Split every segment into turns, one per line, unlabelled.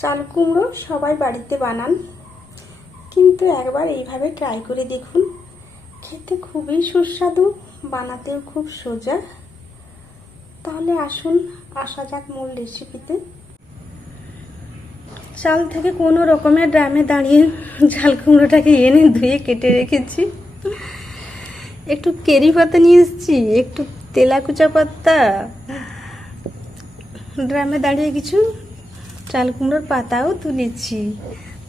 চাল কুমড়ো সবাই বাড়িতে বানান। কিন্তু একবার এইভাবে ট্রাই করে দেখুন। খেতে খুবই সুস্বাদু, বানাতেও খুব সোজা। তাহলে আসুন, আসা যাক মূল রেসিপিতে চাল থেকে কোনো রকমের ড্রামে দাঁড়িয়ে ঝাল কুমড়োটাকে এনে ধুয়ে কেটে রেখেছি। একটু কেরি পাতা নিয়ে এসেছি, একটু তেলাকুচা পাতা। ড্রামে দাঁড়িয়ে কিছু চাল কুমড়োর পাতাও তুলেছি।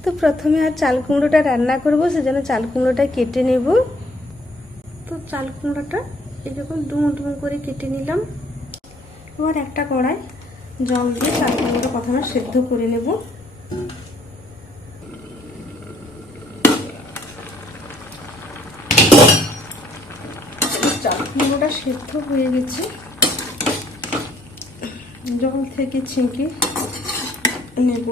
তো প্রথমে আর চাল কুমড়োটা রান্না করব, সেজন্য চাল কুমড়োটা কেটে নেব। তো চাল কুমড়োটা এরকম ডুমো ডুমো করে কেটে নিলাম, এবার একটা কড়াই জল দিয়ে চাল কুমড়োটা প্রথমে সেদ্ধ করে নেব। চাল কুমড়োটা সেদ্ধ হয়ে গেছে। জল থেকে ছেঁকে নেব।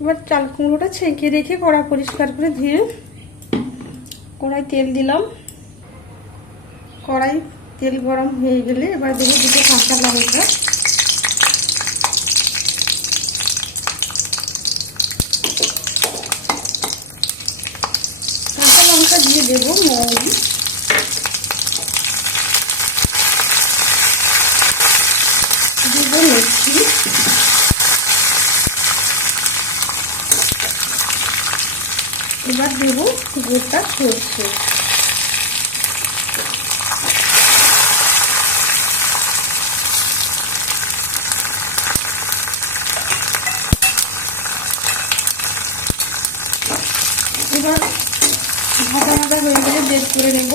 এবার চাল কুমড়োটা ছেঁকে রেখে কড়া পরিষ্কার করে ধুয়ে কড়াই তেল দিলাম। কড়াই তেল গরম হয়ে গেলে এবার দেবো দুটো কাঁচা লঙ্কা। কাঁচা লঙ্কা দিয়ে দেবো মৌরি দেবো মেথি এবার দেবো গোটা সর্ষে এবার ভাজা ভাজা হয়ে গেলে বের করে নেব।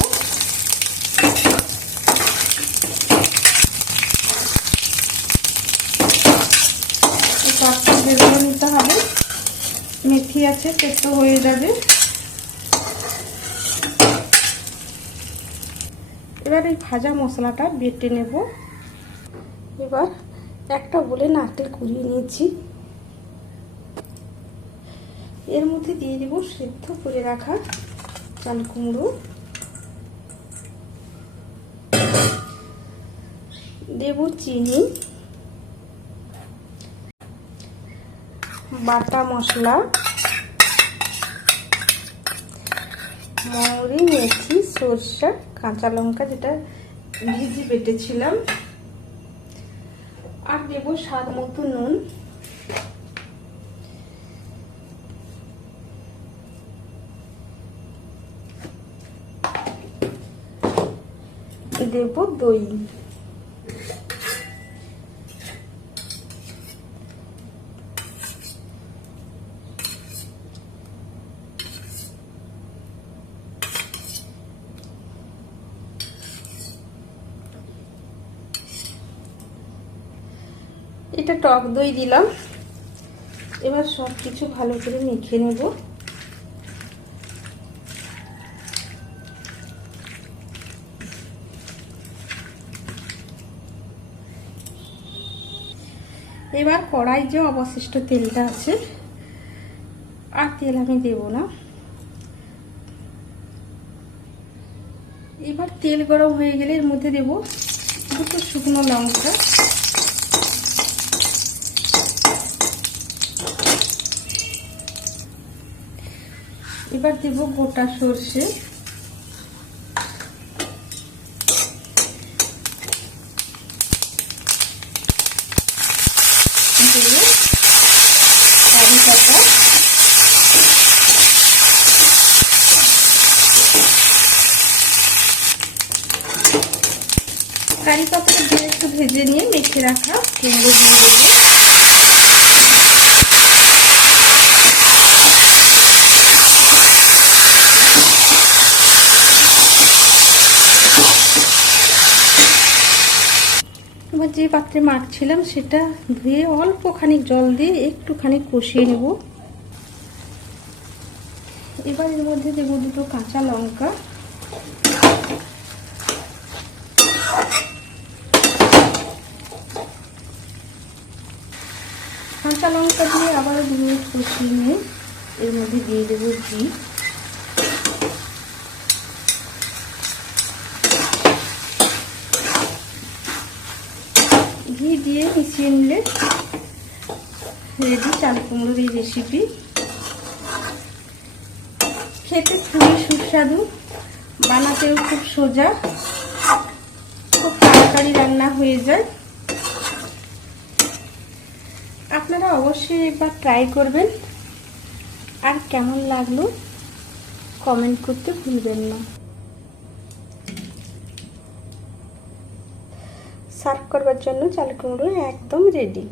নিতে হবে। মেথি আছে তেতো হয়ে যাবে। এবার এই ভাজা মশলাটা বেটে নেব। এবার একটা বলে নারকেল কুড়িয়ে নিয়েছি। এর মধ্যে দিয়ে দেব সেদ্ধ করে রাখা চাল কুমড়ো। দেব চিনি। বাটা মশলা। মৌরি, মেথি, সরষা, কাঁচা লঙ্কা যেটা ভিজি বেটেছিলাম। আর দেব স্বাদ মতো নুন। দেব দই। এটা টক দই দিলাম। এবার সব কিছু ভালো করে মেখে নেব। এবার কড়াই যে অবশিষ্ট তেলটা আছে, আর তেল আমি দেব না। এবার তেল গরম হয়ে গেলে এর মধ্যে দেব দুটো শুকনো লঙ্কা। এবার দেব গোটা সর্ষে দেব পাতা কারি দিয়ে একটু ভেজে নিয়ে মেখে রাখা কুমড়ো দিয়ে। দেবো এবার যে পাত্রে মাখছিলাম সেটা ধুয়ে অল্প খানিক জল দিয়ে একটুখানি কষিয়ে নেব। এবার এর মধ্যে দেবো দুটো কাঁচা লঙ্কা। কাঁচা লঙ্কা দিয়ে আবারও দু মিনিট কষিয়ে নিয়ে এর মধ্যে দিয়ে দেবো ঘি। ঘি দিয়ে মিশিয়ে নিলে রেডি চাল কুমড়োর এই রেসিপি খেতে খুবই সুস্বাদু, বানাতেও খুব সোজা, খুব তাড়াতাড়ি রান্না হয়ে যায়। আপনারা অবশ্যই একবার ট্রাই করবেন। আর কেমন লাগল কমেন্ট করতে ভুলবেন না। সার্ভ করবার জন্য চাল কুমড়ো একদম রেডি